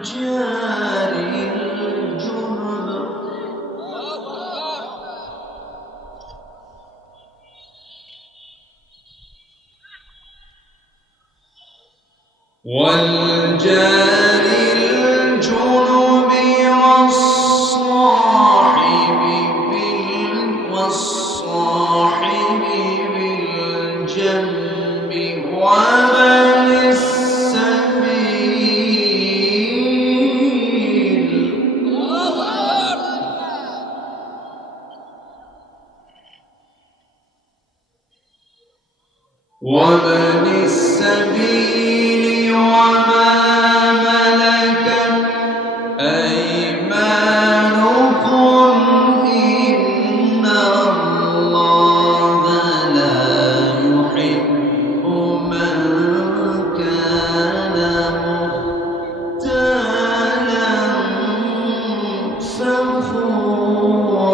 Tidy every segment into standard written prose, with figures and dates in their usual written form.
جاري الجنب والجار الجنب والصاحب بالجنب وابن السبيل وابن السبيل وما ملكت أيمانكم إن الله لا يحب من كان مختالا فخورا.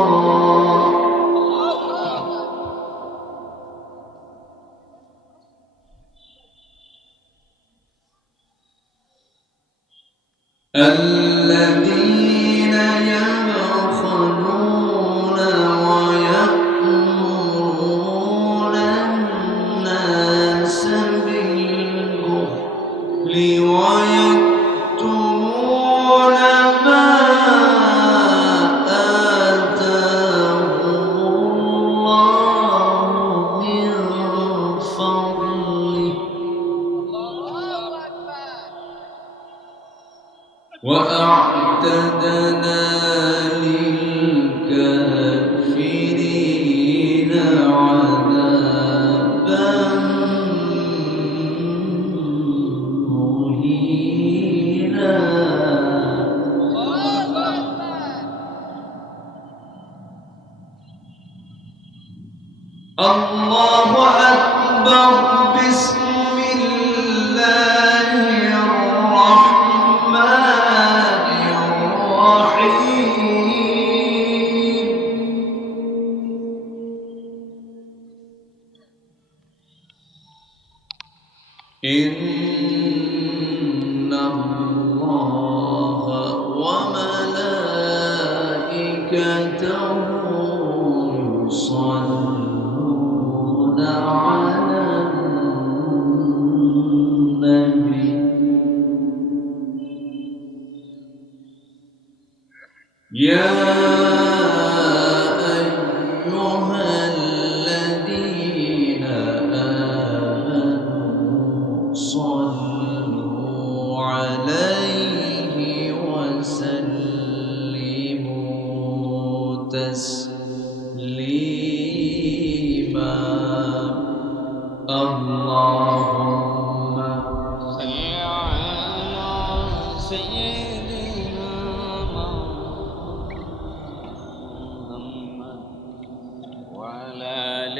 الذين يبخلون ويأمرون الناس بالبخل ويكتمون ما آتاهم الله من فضله وأعتدنا للكافرين عذابا مهينا. الله أكبر. بسم الله الرحمن الرحيم. إن الله وملائكته يصلون على النبي يا أيها الذين آمنوا صلوا عليه وسلموا تسليما. اللهم صل على سيدنا محمد وعلى آل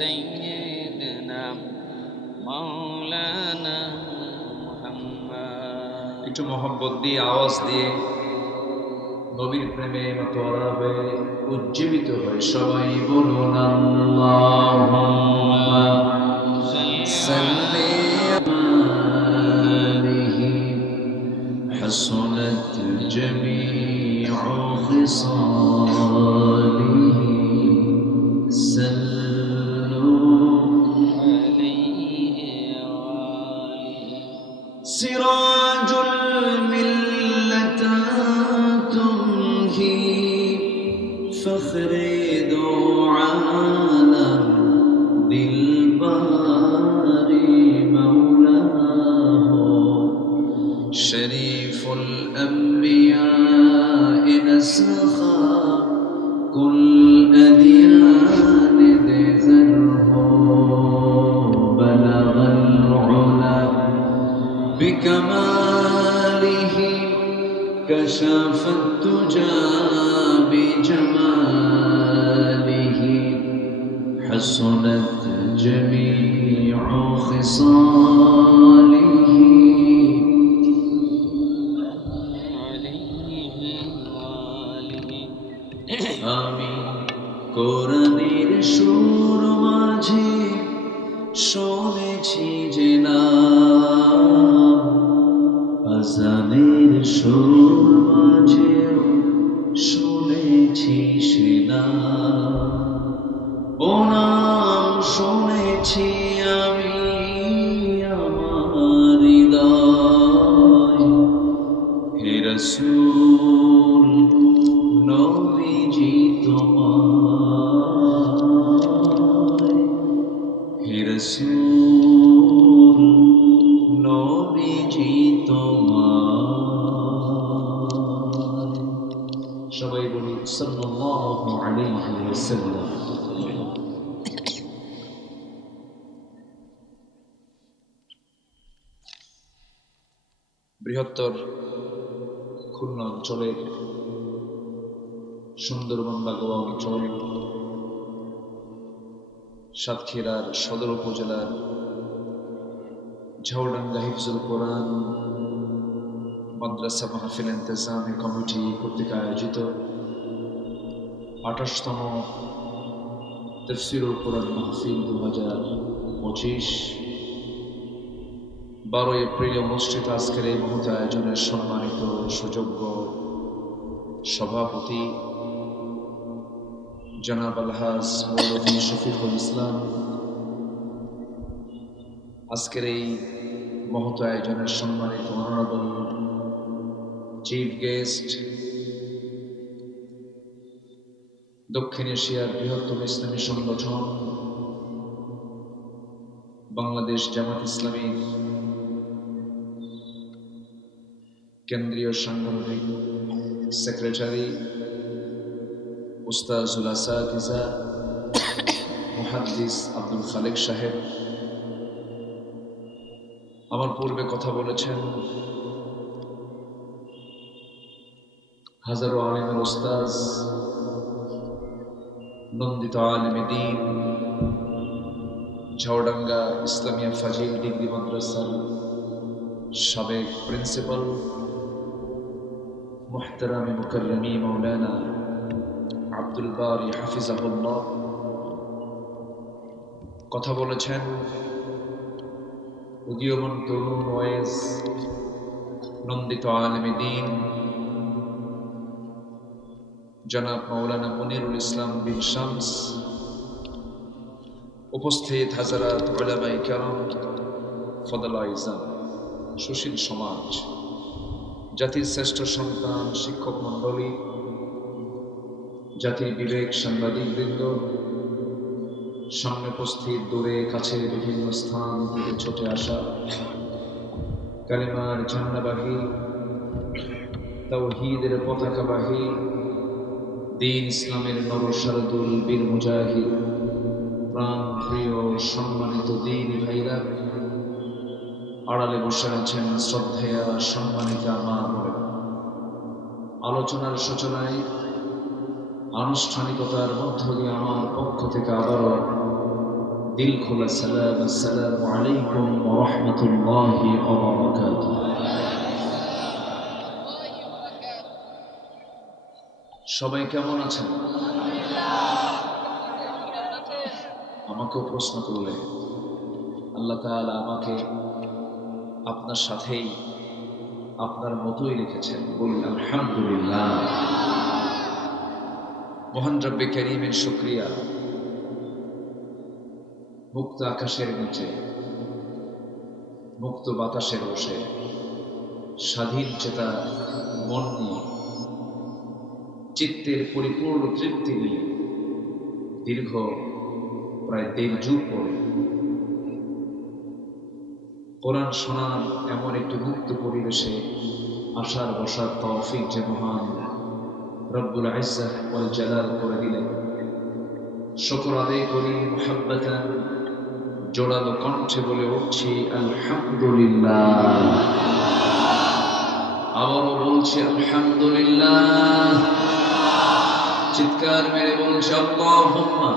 سيدنا مولانا محمد. একটু মহব্বত দিয়ে আওয়াজ দিয়ে নবীর প্রেমে মতোয়ারা হয়ে উজ্জীবিত হয়ে সবাই বলুন আল্লাহুম্মা সাল্লি আলাইহি হাসনাত জামিউ খিসালিহি সাল্লু আলাইহি সিরাজুল فخر دعانا بالبار مولاه شريف الأنبياء نسخا كل أديان ذره بلغ العلا بكماله كشف الدجى بجماله حسنت جميع خصاله آمين. কোরআনের সুর মাঝে শুনেছি যে নাম আজানে সুর মাঝেও শুনেছি সেনা, ও নাম শুনেছি আমি আমার হৃদয়। হে রাসূল নবীজি তোমায়, হে রাসূল নবীজি তোমায়। সবাই বলি সাল্লাল্লাহু আলাইহি ওয়াসাল্লাম। বৃহত্তর খুলনা অঞ্চলের সুন্দরবন বাগোয়া অঞ্চল, সাতক্ষীরার সদর উপজেলার ঝাউডাঙ্গা হিফজুল কোরআন মাদ্রাসা মাহফিল ইন্তেজামি কমিটি কর্তৃক আয়োজিত ২৮তম তাফসীরুল কোরআন মাহফিল ২০২৫ ১২ এপ্রিলে অনুষ্ঠিত আজকের এই মহৎ আয়োজনের সম্মানিত সুযোগ্য সভাপতি জনাব আলহাজ মৌলভী শফিকুল ইসলাম, আজকের এই মহৎ আয়োজনের সম্মানিত অনারেবল চিফ গেস্ট, দক্ষিণ এশিয়ার বৃহত্তম ইসলামী সংগঠন বাংলাদেশ জামাত ইসলামীর কেন্দ্রীয় সাংগঠনিক সেক্রেটারি উস্তাজুল আসাতিজা মুহাদ্দিস আব্দুল খালেক সাহেব, আমার পূর্বে কথা বলেছেন হাজারো আলেমের উস্তাজ, নন্দিত আলেমে দ্বীন, ঝাউডাঙ্গা ইসলামিয়া ফাজিল ডিগ্রি মাদ্রাসার সাবেক প্রিন্সিপাল মুহতারাম মুকাররমি মাওলানা আব্দুল বারী হাফিজাহুল্লাহ, কথা বলেছেন উদীয়মান তরুণ ওয়েস নন্দিত আলেমে দ্বীন জনাব মাওলানা মুনিরুল ইসলাম বিন শামস, উপস্থিত হাজারাত উলামায়ে কেরাম, ফদলাইজাম, সুশীল সমাজ, জাতির শ্রেষ্ঠ সন্তান, শিক্ষক মণ্ডলী, জাতির বিবেক সাংবাদিক বৃন্দ, সামনে উপস্থিত দূরে কাছে বিভিন্ন স্থান থেকে ছুটে আসা কালিমার ঝান্ডাবাহী, তাওহীদের পতাকাবাহী, দ্বীন ইসলামের নরসারদুল বীর মুজাহিদ, প্রাণ প্রিয় সম্মানিত দ্বীনী ভাইরা, আড়ালে বসে আছেন শ্রদ্ধেয়া সম্মানিত আমার বোনেরা। আলোচনার সূচনায় আনুষ্ঠানিকতার মধ্য দিয়ে আমার পক্ষ থেকে আবারও দিল খোলা সালাম, আসসালামু আলাইকুম ওয়া রাহমাতুল্লাহি ওয়া বারাকাতুহু। সবাই কেমন আছেন? আমাকেও প্রশ্ন করলে আল্লাহ তাআলা আমাকে আপনার সাথেই আপনার মতোই রেখেছেন, বলি আলহামদুলিল্লাহ। মহান রব্বে কারীমের শুকরিয়া। মুক্ত আকাশের নিচে, মুক্ত বাতাসে বসে, স্বাধীন চেতা মন নিয়ে, চিত্তের পরিপূর্ণ তৃপ্তি নিয়ে দীর্ঘ প্রায় ১.৫ যুগ পরে কোরআন শোনার এমন একটি মুক্ত পরিবেশে আসার বসার তৌফিক যে মহান রব্বুল ইজ্জত ওয়াল জালাল করে দিলেন, শুকর আদায় করি মুহাব্বাতান, জোড়ালো কণ্ঠে বলে উঠছি আলহামদুলিল্লাহ। আবারও বলছি আলহামদুলিল্লাহ। চিৎকার মেরে বলছি আল্লাহুম্মা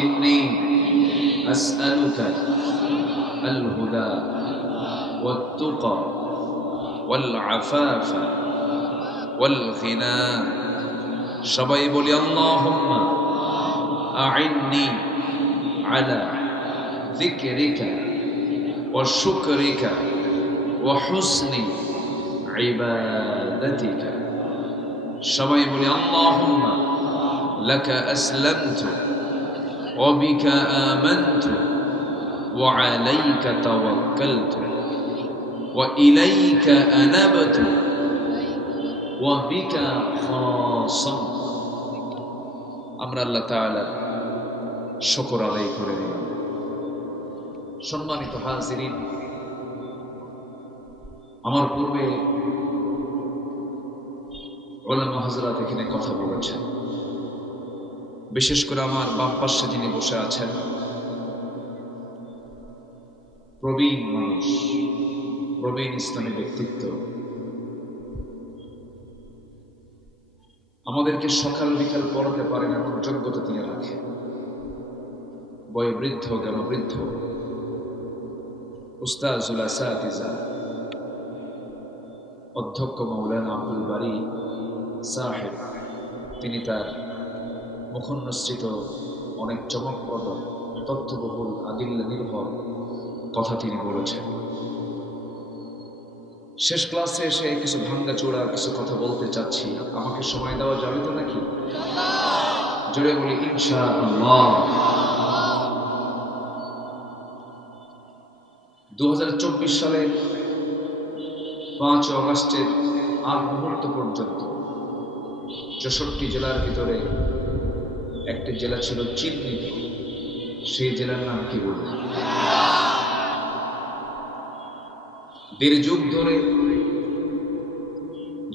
ইন্নী আসআলুকা আল হুদা ওয়াত তুকা ওয়াল আফাফা ওয়াল গিনা। সবাই বলি আল্লাহুম্মা আইন্নি আলা যিকরিকা ওয়া শুকরিকা ওয়া হুসনি ইবাদাতিকা। সবাই বলি আল্লাহুম্মা লাকা আসলামতু ওয়া বিকা আমানতু ওয়া আলাইকা তাওয়াক্কালতু ওয়া ইলাইকা আনাবতু ওয়া বিকা খাসামতু। আমরা আল্লাহ তাআলার শুকর আদায় করে নিই। সম্মানিত হাজিরিন, আমার পূর্বে উলামা হযরত এখানে কথা বলেছেন। বিশেষ করে আমার বাম পাশে যিনি বসে আছেন, প্রবীণ মানুষ, প্রবীণ ইসলামী ব্যক্তিত্ব, আমাদেরকে সকাল বিকাল পড়াতে পারেন এমন যোগ্যতা তিনি রাখেন। বয়োবৃদ্ধ জ্ঞানবৃদ্ধ উস্তাজুল আসাতিজা অধ্যক্ষ মাওলানা আব্দুল বারী সাহেব, তিনি তার মুখন্নসৃত অনেক চমকপ্রদ তথ্যবহুল আদিল্লা নির্ভর কথা তিনি বলেছেন। শেষ ক্লাসে এসে কিছু ভাঙ্গাচোরা কিছু কথা বলতে চাচ্ছি। আমাকে সময় দেওয়া যাবে তো নাকি? জোরে বলি ইনশাআল্লাহ। 2024 সালের 5 অগাস্টের আগ মুহূর্ত পর্যন্ত 64 জেলার ভিতরে একটি জেলা ছিল চিহ্নিত। সেই জেলার নাম কি বলবো? 1.5 যুগ ধরে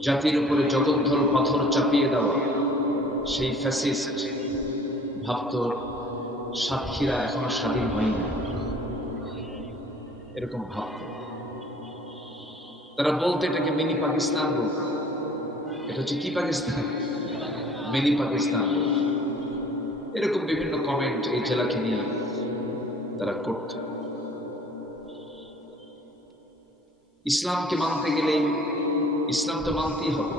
জাতির উপরে জগদ্দল পাথর চাপিয়ে দেওয়া সেই ফ্যাসিস্ট ভাবত সাতক্ষীরা এখনো স্বাধীন হয়নি, এরকম ভাবত। তারা বলতে এটাকে মিনি পাকিস্তান বলত। এটা হচ্ছে কি পাকিস্তান? মিনি পাকিস্তান বলত। এরকম বিভিন্ন কমেন্ট এই জেলাকে নিয়ে তারা করত। ইসলামকে মানতে গেলে ইসলাম তো মানতেই হবে।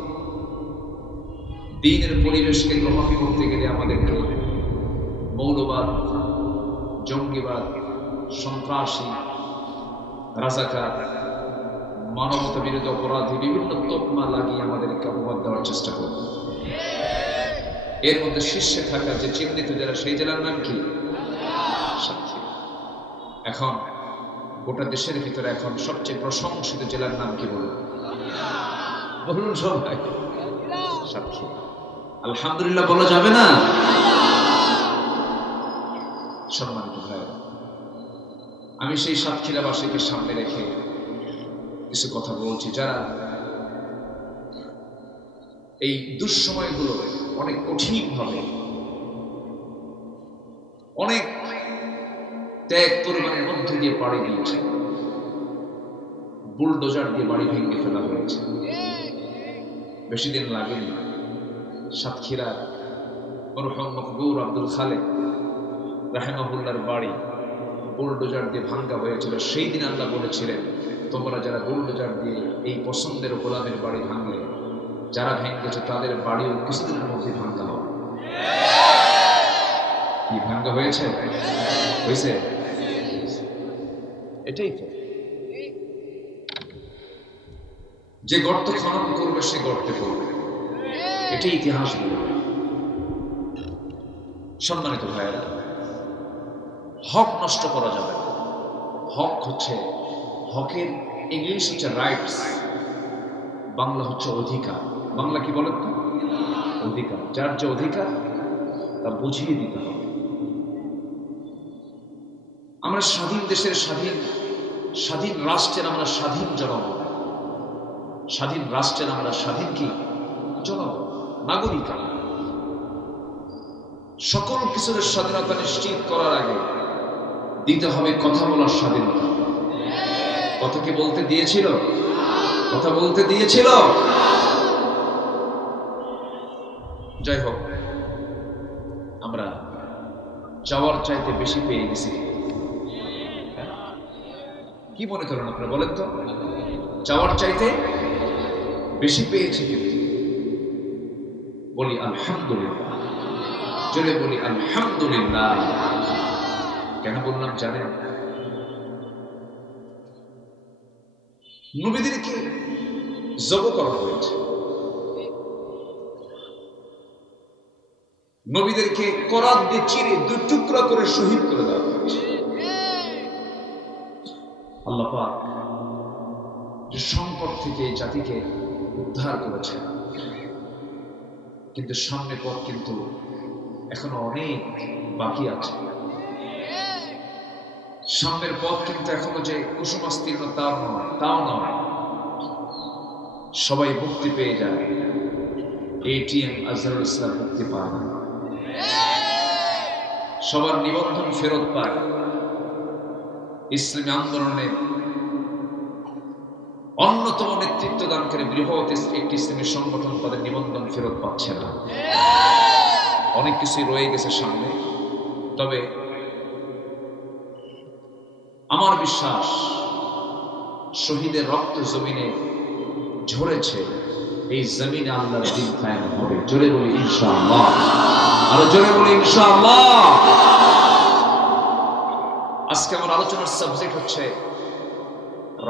দ্বীনের পরিবেশকে গ্রহণ করতে গেলে আমাদেরকে মৌলবাদ, জঙ্গিবাদ, সন্ত্রাসী, রাজাকার, মানবতা বিরোধী অপরাধী বিভিন্ন তকমা লাগিয়ে আমাদেরকে অপবাদ দেওয়ার চেষ্টা করবে। এর মধ্যে শীর্ষে থাকা যে চিহ্নিত জেলা, সেই জেলার নাম কি? সাতক্ষীরা। এখন গোটা দেশের ভিতরে এখন সবচেয়ে প্রশংসিত জেলার নাম কি বলুন? বলুন সবাই। সাতক্ষীরা। আলহামদুলিল্লাহ বলা যাবে না? সম্মানিত ভাইরা, আমি সেই সাতক্ষীরাবাসীকে সামনে রেখে কিছু কথা বলছি, যারা এই দুঃসময়গুলো অনেক কঠিন ভাবে, অনেক ত্যাগ কোরবানির মধ্যে দিয়ে পাড়ি দিয়েছে। বুলডোজার দিয়ে বাড়ি ভেঙে ফেলা হয়েছে। বেশি দিন লাগেনি সাতক্ষীরার মরহুম মকবুর আব্দুল খালেক রাহিমাহুল্লাহর বাড়ি বুলডোজার দিয়ে ভাঙ্গা হয়েছিল। সেই দিন আল্লাহ বলেছিলেন, তোমরা যারা বুলডোজার দিয়ে এই পছন্দের গোলামের বাড়ি ভাঙলে, যারা ভেঙেছে তাদের বাড়িও কিছুদিনের মধ্যে ভাঙ্গা হবে। কি ভাঙ্গা হয়েছে? হয়েছে? এটাই তো। যে গর্ত খনন করবে সে গর্তে পড়বে, এটাই ইতিহাস বলবে। সম্মানিত ভাইয়েরা, হক নষ্ট করা যাবে না। হক হচ্ছে, হকের ইংলিশ হচ্ছে রাইটস, বাংলা হচ্ছে অধিকার। বাংলা কি বলেন তো? অধিকার। যার যে অধিকার তা বুঝিয়ে দিতে হবে। আমরা স্বাধীন দেশের স্বাধীন রাষ্ট্রের আমরা স্বাধীন জনগণ, স্বাধীন রাষ্ট্রের আমরা স্বাধীন কি জনগণ, নাগরিক। সকল কিছুর স্বাধীনতা নিশ্চিত করার আগে দিতে হবে কথা বলার স্বাধীনতা। কথা কি বলতে দিয়েছিল? কথা বলতে দিয়েছিল? যাই হোক, আমরা চাওয়ার চাইতে বেশি পেয়ে গেছি। কি মনে করেন আপনারা বলেন তো? চাওয়ার চাইতে বেশি পেয়েছি কিন্তু। বলি আলহামদুলিল্লাহ, চলে বলি আলহামদুলিল্লাহ। কেন বললাম জানেন? নবীদেরকে জব করা হয়েছে, নবীদেরকে করাত দিয়ে চিরে দুই টুকরা করে শহীদ করে দেওয়া হয়েছে। আল্লাহ পাক যে সংকট থেকে এই জাতিকে উদ্ধার করেছেন, কিন্তু সামনে পথ কিন্তু এখনো অনেক বাকি আছে। সামনের পথ কিন্তু এখনো যে কুসুমাস্তীর্ণ তাও নয়। সবাই মুক্তি পেয়ে যায়, এটিএম আজহারুল ইসলাম মুক্তি পায় না। সবার নিবন্ধন ফেরত পায়। ইসলামী আন্দোলনে অন্যতম নেতৃত্ব দানকারী বৃহৎ একটি ইসলামী সংগঠন তাদের নিবন্ধন ফেরত পাচ্ছে না। অনেক কিছুই রয়ে গেছে সামনে। তবে আমার বিশ্বাস, শহীদের রক্ত জমিনে ঝরেছে, এই জমিনে আল্লাহর দ্বীন কায়েম হবে। জোরে বলি ইনশাআল্লাহ, আরো জোরে বলি ইনশাআল্লাহ। আজকে আমার আলোচনার সাবজেক্ট হচ্ছে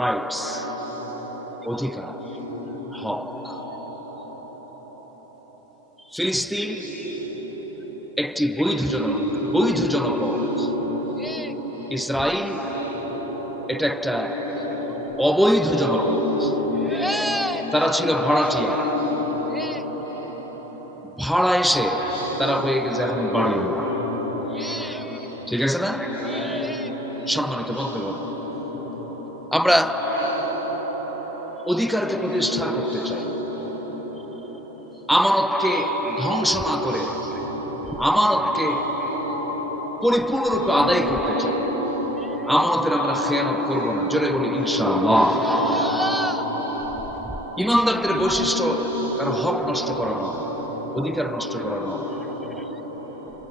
রাইটস, অধিকার, হক। ফিলিস্তিন একটি বৈধ জনপদ, ইসরায়েল এটা একটা অবৈধ জনপদ। তারা ছিল ভাড়াটিয়া, ভাড়া এসে তারা হয়ে গেছে এখন বাড়ি। ঠিক আছে না? সম্মানিত বন্ধুগণ, আমরা অধিকারকে প্রতিষ্ঠা করতে চাই, আমানতকে ধ্বংস না করে আমানতকে পরিপূর্ণরূপে আদায় করতে চাই। আমানতের আমরা খেয়ানত করবো না। জোরে বলি ইনশাআল্লাহ। ইমানদারদের বৈশিষ্ট্য কারো হক নষ্ট করা নয়, অধিকার নষ্ট করা নয়।